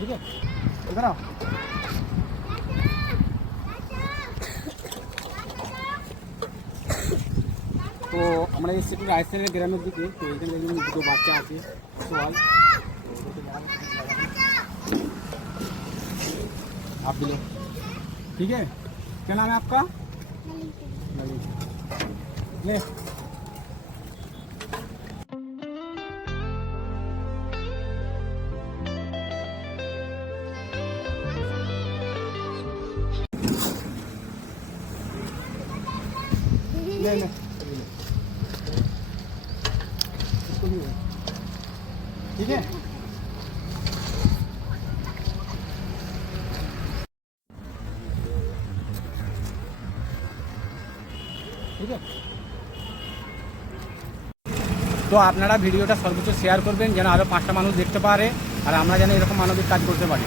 ठीक है, इधर आओ। তো আমরা এসেছি একটু রাজস্থানের গ্রামের দিকে। তো এখানে দেখুন দুটো বাচ্চা আছে সোয়াল। आप भी लो, ठीक है। क्या नाम है आपका? ले ले ले इसको भी ले। ठीक है, ঠিক আছে। তো আপনারা ভিডিওটা সর্বোচ্চ শেয়ার করবেন যেন আরও 5টা মানুষ দেখতে পারে আর আমরা যেন এরকম মানবিক কাজ করতে পারি।